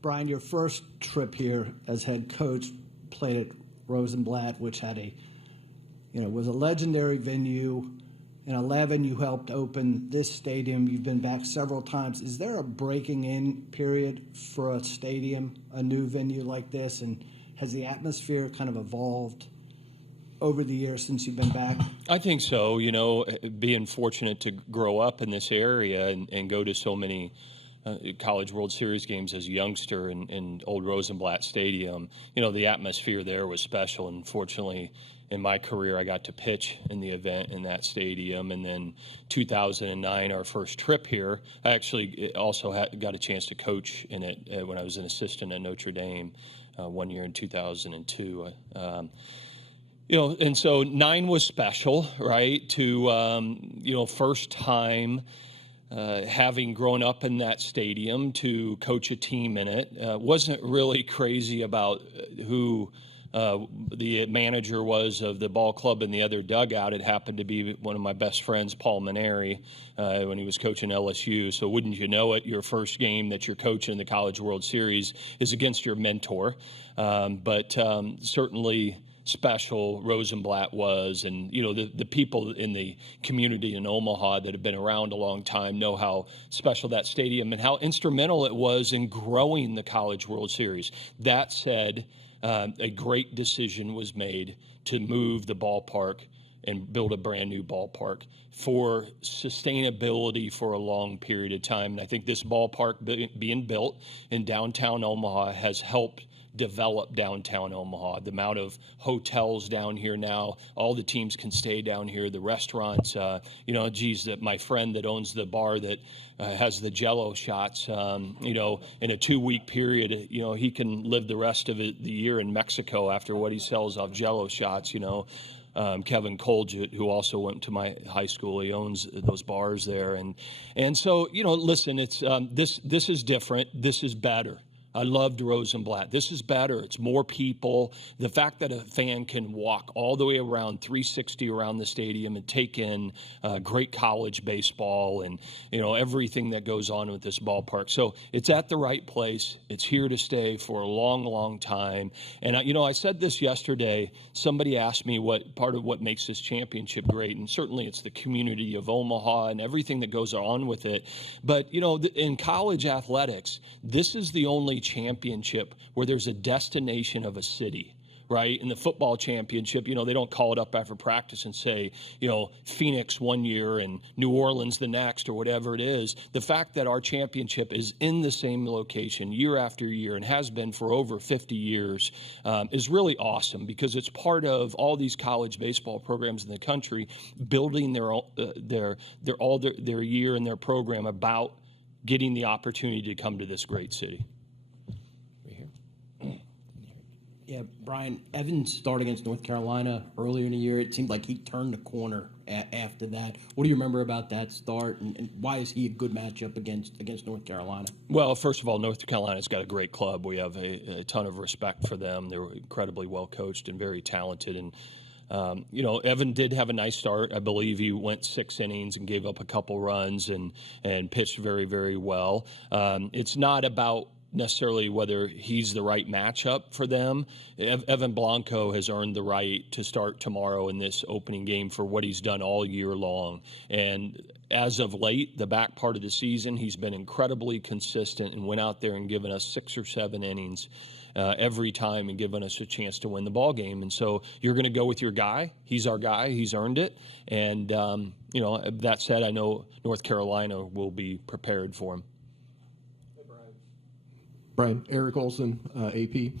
Brian, your first trip here as head coach played at Rosenblatt, which had was a legendary venue. In 2011, you helped open this stadium. You've been back several times. Is there a breaking in period for a stadium, a new venue like this? And has the atmosphere kind of evolved over the years since you've been back? I think so. Being fortunate to grow up in this area and go to so many College World Series games as a youngster in old Rosenblatt Stadium, the atmosphere there was special. And fortunately, in my career, I got to pitch in the event in that stadium. And then 2009, our first trip here, I actually also got a chance to coach in it when I was an assistant at Notre Dame 1 year in 2002. And so 9 was special, right? To, first time having grown up in that stadium to coach a team in it. Wasn't really crazy about who the manager was of the ball club in the other dugout. It happened to be one of my best friends, Paul Maneri, when he was coaching LSU. So wouldn't you know it, your first game that you're coaching in the College World Series is against your mentor. But certainly special Rosenblatt was, and the people in the community in Omaha that have been around a long time know how special that stadium and how instrumental it was in growing the College World Series. That said, a great decision was made to move the ballpark and build a brand new ballpark for sustainability for a long period of time. And I think this ballpark being built in downtown Omaha has helped develop downtown Omaha. The amount of hotels down here now, all the teams can stay down here, the restaurants, that my friend that owns the bar that has the Jell-O shots, in a 2-week period, he can live the rest of the year in Mexico after what he sells off Jell-O shots, Kevin Colgett, who also went to my high school, he owns those bars there. And so, listen, it's this is different. This is better. I loved Rosenblatt. This is better. It's more people. The fact that a fan can walk all the way around 360 around the stadium and take in great college baseball and, everything that goes on with this ballpark. So it's at the right place. It's here to stay for a long, long time. And, I said this yesterday. Somebody asked me what part of what makes this championship great, and certainly it's the community of Omaha and everything that goes on with it. But, in college athletics, this is the only championship where there's a destination of a city, right? In the football championship, they don't call it up after practice and say, Phoenix 1 year and New Orleans the next or whatever it is. The fact that our championship is in the same location year after year and has been for over 50 years is really awesome, because it's part of all these college baseball programs in the country building their year and their program about getting the opportunity to come to this great city. Yeah, Brian, Evans started against North Carolina earlier in the year. It seemed like he turned the corner after that. What do you remember about that start, and why is he a good matchup against North Carolina? Well, first of all, North Carolina's got a great club. We have a ton of respect for them. They're incredibly well coached and very talented. And Evan did have a nice start. I believe he went 6 innings and gave up a couple runs and pitched very, very well. It's not about necessarily whether he's the right matchup for them. Evan Blanco has earned the right to start tomorrow in this opening game for what he's done all year long. And as of late, the back part of the season, he's been incredibly consistent and went out there and given us 6 or 7 innings every time and given us a chance to win the ball game. And so you're going to go with your guy. He's our guy. He's earned it. And, that said, I know North Carolina will be prepared for him. Brian, Eric Olson, AP.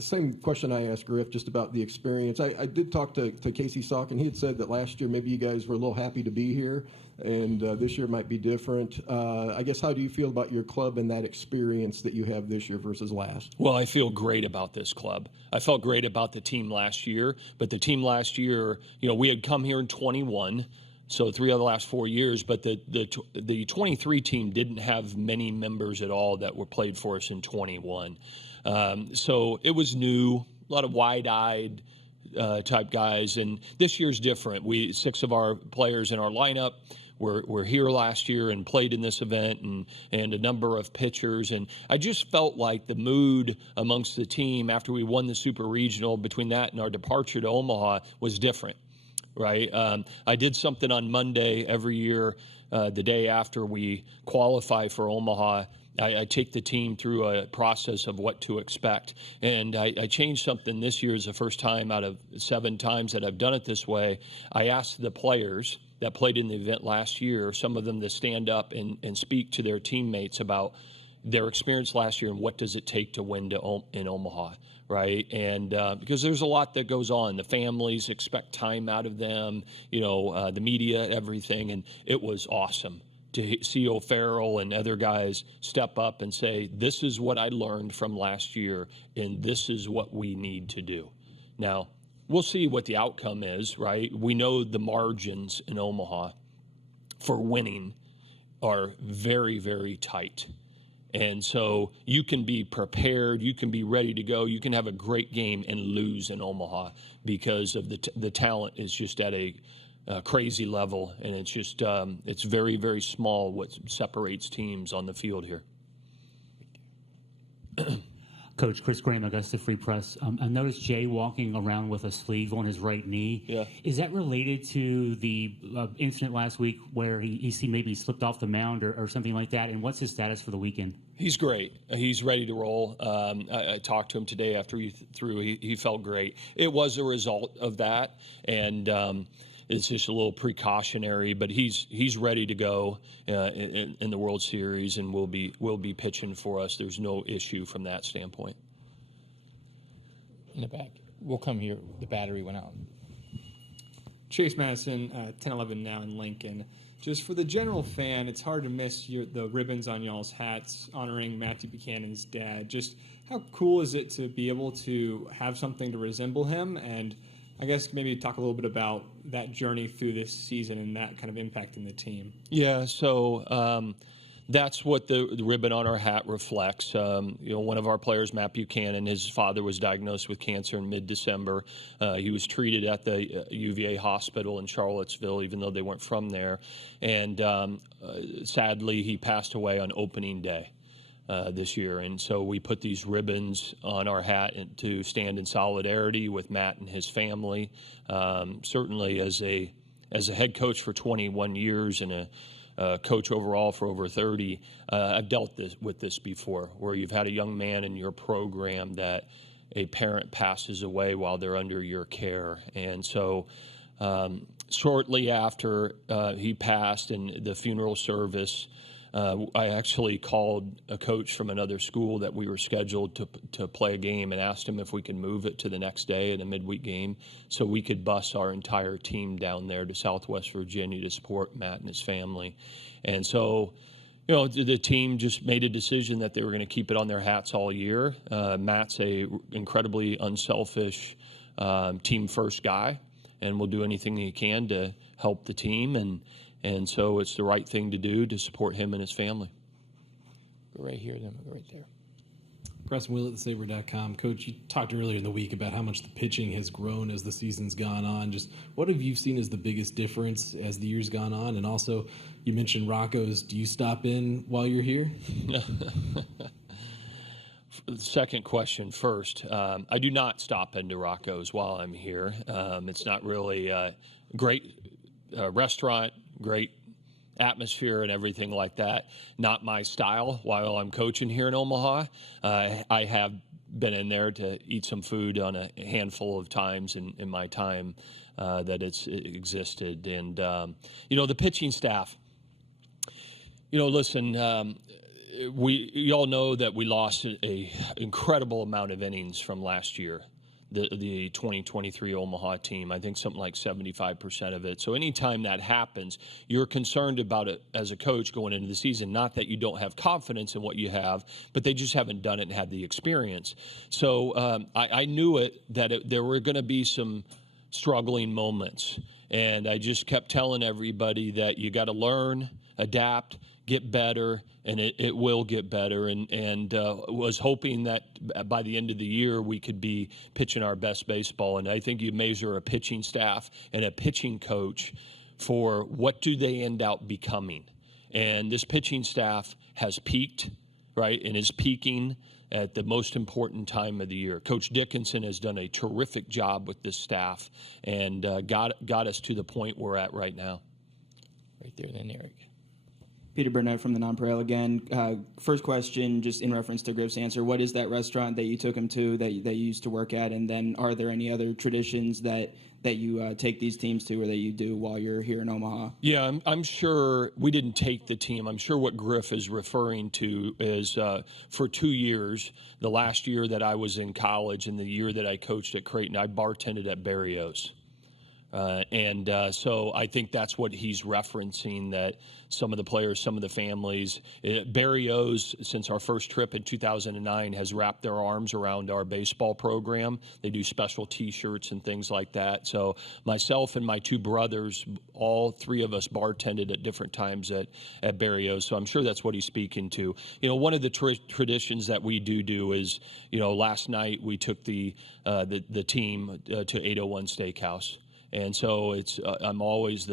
Same question I asked Griff, just about the experience. I did talk to Casey Salk, and he had said that last year maybe you guys were a little happy to be here, and this year might be different. I guess, how do you feel about your club and that experience that you have this year versus last? Well, I feel great about this club. I felt great about the team last year, but the team last year, we had come here in 21. So 3 of the last 4 years, but the 23 team didn't have many members at all that were played for us in 21. So it was new, a lot of wide-eyed, type guys. And this year's different. 6 of our players in our lineup were here last year and played in this event, and a number of pitchers. And I just felt like the mood amongst the team after we won the Super Regional, between that and our departure to Omaha, was different, right? I did something on Monday every year, the day after we qualify for Omaha. I take the team through a process of what to expect. And I changed something this year. Is the first time out of 7 times that I've done it this way. I asked the players that played in the event last year, some of them, to stand up and speak to their teammates about their experience last year and what does it take to win in Omaha, right? And because there's a lot that goes on. The families expect time out of them, the media, everything. And it was awesome to see O'Farrell and other guys step up and say, this is what I learned from last year, and this is what we need to do. Now, we'll see what the outcome is, right? We know the margins in Omaha for winning are very, very tight. And so you can be prepared, you can be ready to go, you can have a great game and lose in Omaha because of the talent is just at a crazy level, and it's just it's very, very small what separates teams on the field here. Coach Chris Graham, Augusta Free Press. I noticed Jay walking around with a sleeve on his right knee. Yeah. Is that related to the incident last week where he maybe slipped off the mound or something like that? And what's his status for the weekend? He's great. He's ready to roll. I talked to him today after he threw. He felt great. It was a result of that, and it's just a little precautionary, but he's ready to go in the World Series, and will be pitching for us. There's no issue from that standpoint. In the back, we'll come here. The battery went out. Chase Madison, 10-11 now in Lincoln. Just for the general fan, it's hard to miss the ribbons on y'all's hats honoring Matthew Buchanan's dad. Just how cool is it to be able to have something to resemble him? And I guess maybe talk a little bit about that journey through this season and that kind of impacting the team. Yeah, so that's what the ribbon on our hat reflects. One of our players, Matt Buchanan, his father was diagnosed with cancer in mid-December. He was treated at the UVA hospital in Charlottesville, even though they weren't from there. And sadly, he passed away on opening day this year. And so we put these ribbons on our hat to stand in solidarity with Matt and his family. Certainly as a head coach for 21 years and a coach overall for over 30, I've dealt with this before, where you've had a young man in your program that a parent passes away while they're under your care. And so shortly after he passed in the funeral service, I actually called a coach from another school that we were scheduled to play a game and asked him if we could move it to the next day in a midweek game so we could bus our entire team down there to Southwest Virginia to support Matt and his family. And so, the team just made a decision that they were going to keep it on their hats all year. Matt's a incredibly unselfish, team-first guy, and will do anything he can to help the team. And so it's the right thing to do to support him and his family. Go right here, then we'll go right there. Preston Will at thesaber.com. Coach, you talked earlier in the week about how much the pitching has grown as the season's gone on. Just what have you seen as the biggest difference as the year's gone on? And also, you mentioned Rocco's. Do you stop in while you're here? Second question first. I do not stop into Rocco's while I'm here. It's not really a great restaurant, great atmosphere and everything like that. Not my style while I'm coaching here in Omaha. I have been in there to eat some food on a handful of times in my time that it existed. And, the pitching staff, listen, you all know that we lost a incredible amount of innings from last year. The 2023 Omaha team, I think something like 75% of it. So anytime that happens, you're concerned about it as a coach going into the season. Not that you don't have confidence in what you have, but they just haven't done it and had the experience. So I knew there were going to be some struggling moments. And I just kept telling everybody that you got to learn adapt, get better, and it will get better. And was hoping that by the end of the year we could be pitching our best baseball. And I think you measure a pitching staff and a pitching coach for what do they end up becoming. And this pitching staff has peaked, right, and is peaking at the most important time of the year. Coach Dickinson has done a terrific job with this staff and got us to the point we're at right now. Right there, then Eric. Peter Burnett from the Nonpareil again. First question, just in reference to Griff's answer, what is that restaurant that you took him to that you used to work at? And then are there any other traditions that you take these teams to or that you do while you're here in Omaha? Yeah, I'm sure we didn't take the team. I'm sure what Griff is referring to is for 2 years, the last year that I was in college and the year that I coached at Creighton, I bartended at Barrios. So I think that's what he's referencing, that some of the players, some of the families. Barrios, since our first trip in 2009, has wrapped their arms around our baseball program. They do special T-shirts and things like that. So myself and my two brothers, all three of us bartended at different times at Barrios. So I'm sure that's what he's speaking to. You know, one of the traditions that we do is, you know, last night we took the team to 801 Steakhouse. And so it's I'm always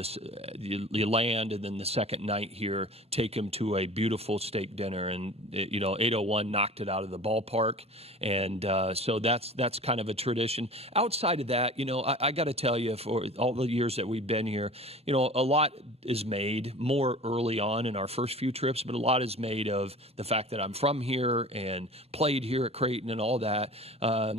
you land, and then the second night here, take them to a beautiful steak dinner. And, 801 knocked it out of the ballpark. And so that's kind of a tradition. Outside of that, I got to tell you, for all the years that we've been here, a lot is made more early on in our first few trips, but a lot is made of the fact that I'm from here and played here at Creighton and all that.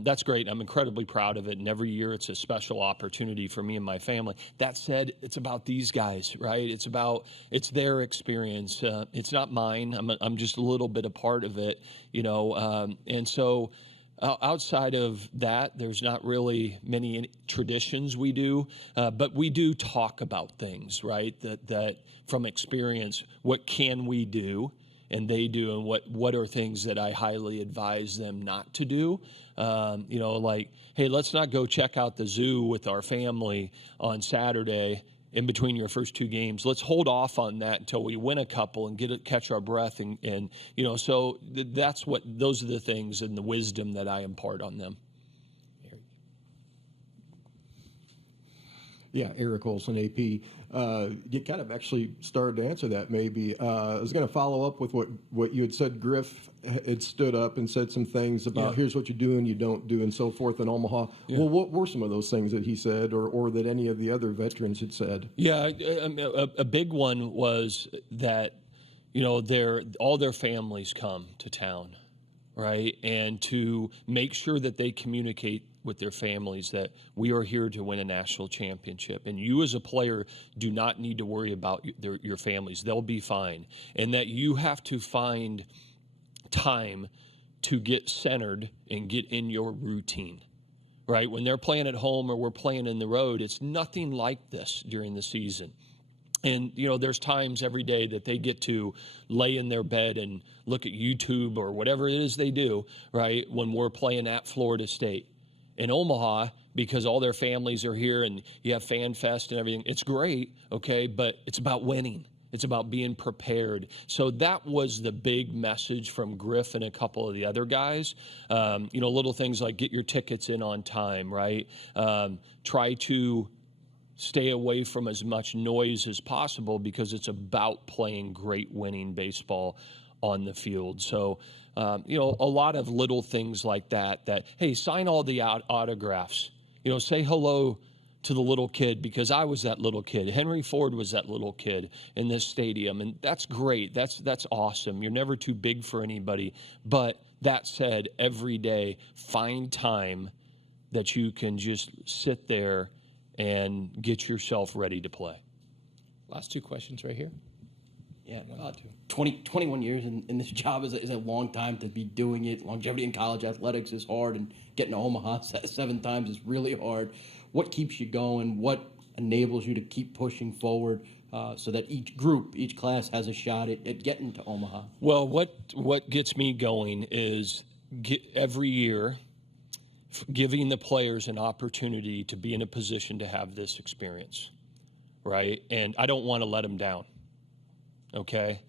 That's great. I'm incredibly proud of it. And every year it's a special opportunity for me and my family. That said, it's about these guys, right? It's their experience. It's not mine. I'm just a little bit a part of it, and so outside of that, there's not really many traditions we do, but we do talk about things, right? That from experience, what can we do? And they do, and what are things that I highly advise them not to do? Like, hey, let's not go check out the zoo with our family on Saturday in between your first two games. Let's hold off on that until we win a couple and catch our breath. And so those are the things and the wisdom that I impart on them. Yeah, Eric Olson, AP. You kind of actually started to answer that maybe. I was going to follow up with what you had said. Griff had stood up and said some things about here's what you do and you don't do and so forth in Omaha. Yeah. Well, what were some of those things that he said or that any of the other veterans had said? Yeah, a big one was that, all their families come to town, right? And to make sure that they communicate with their families that we are here to win a national championship. And you as a player do not need to worry about your families. They'll be fine. And that you have to find time to get centered and get in your routine, right? When they're playing at home or we're playing in the road, it's nothing like this during the season. And, there's times every day that they get to lay in their bed and look at YouTube or whatever it is they do, right, when we're playing at Florida State. In Omaha, because all their families are here and you have Fan Fest and everything, it's great, okay, but it's about winning. It's about being prepared. So that was the big message from Griff and a couple of the other guys. Little things like get your tickets in on time, right? Try to stay away from as much noise as possible because it's about playing great winning baseball on the field. So, a lot of little things like that, hey, sign all the autographs, say hello to the little kid because I was that little kid. Henry Ford was that little kid in this stadium. And that's great. That's awesome. You're never too big for anybody. But that said, every day, find time that you can just sit there and get yourself ready to play. Last two questions right here. Yeah, 21 years in this job is a long time to be doing it. Longevity in college athletics is hard, and getting to Omaha 7 times is really hard. What keeps you going? What enables you to keep pushing forward so that each class has a shot at getting to Omaha? Well, what gets me going is every year giving the players an opportunity to be in a position to have this experience, right? And I don't want to let them down. okay?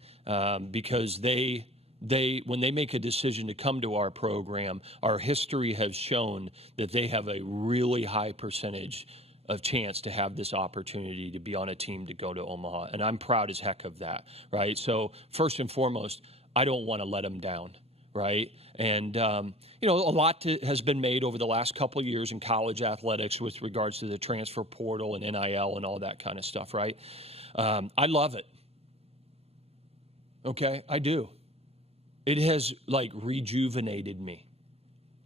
Because when they make a decision to come to our program, our history has shown that they have a really high percentage of chance to have this opportunity to be on a team to go to Omaha. And I'm proud as heck of that, right? So first and foremost, I don't want to let them down, right? And, a lot has been made over the last couple of years in college athletics with regards to the transfer portal and NIL and all that kind of stuff, right? I love it. Okay, I do. It has rejuvenated me,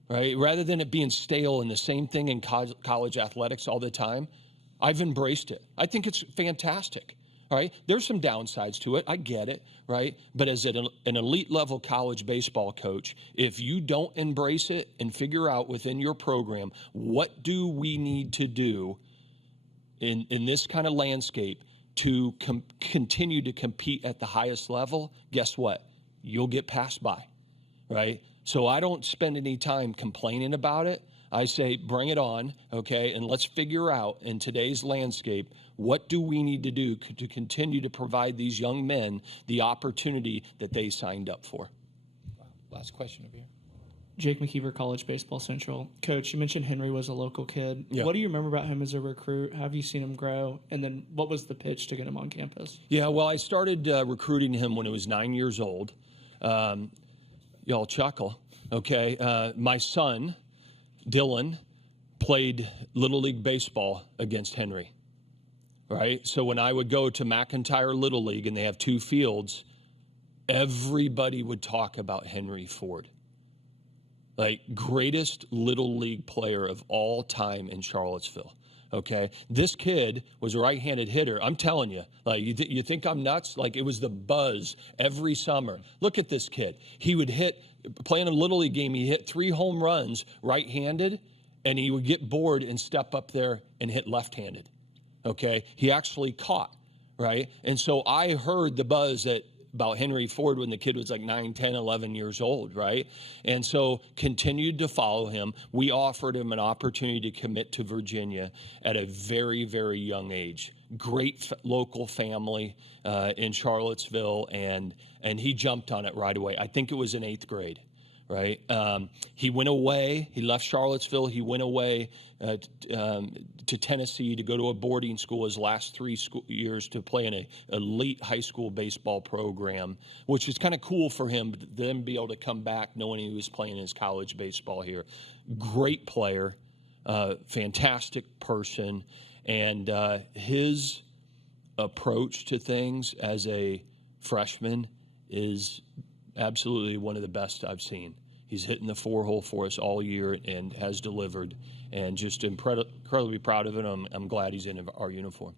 right? Rather than it being stale and the same thing in college athletics all the time, I've embraced it. I think it's fantastic, right? There's some downsides to it. I get it, right? But as an elite level college baseball coach, if you don't embrace it and figure out within your program, what do we need to do in this kind of landscape to continue to compete at the highest level, guess what? You'll get passed by, right? So I don't spend any time complaining about it. I say, bring it on, okay? And let's figure out in today's landscape, what do we need to do to continue to provide these young men the opportunity that they signed up for? Last question over here. Jake McKeever, College Baseball Central. Coach, you mentioned Henry was a local kid. Yeah. What do you remember about him as a recruit? How have you seen him grow? And then what was the pitch to get him on campus? Yeah, well, I started recruiting him when he was 9 years old. Y'all chuckle, okay? My son, Dylan, played Little League Baseball against Henry, right? So when I would go to McIntyre Little League and they have 2 fields, everybody would talk about Henry Ford. Greatest Little League player of all time in Charlottesville. Okay, this kid was a right-handed hitter. I'm telling you, you think I'm nuts? It was the buzz every summer. Look at this kid. He would playing a Little League game, he hit 3 home runs right-handed, and he would get bored and step up there and hit left-handed. Okay, he actually caught, right? And so I heard the buzz about Henry Ford when the kid was 9, 10, 11 years old, right? And so continued to follow him. We offered him an opportunity to commit to Virginia at a very, very young age. Great local family in Charlottesville, and he jumped on it right away. I think it was in 8th grade, right? He went away. He left Charlottesville. He went away to Tennessee to go to a boarding school his last 3 years to play in an elite high school baseball program, which was kind of cool for him, but then be able to come back knowing he was playing his college baseball here. Great player, fantastic person, and his approach to things as a freshman is absolutely one of the best I've seen. He's hitting the 4-hole for us all year and has delivered, and just incredibly proud of him. I'm glad he's in our uniform.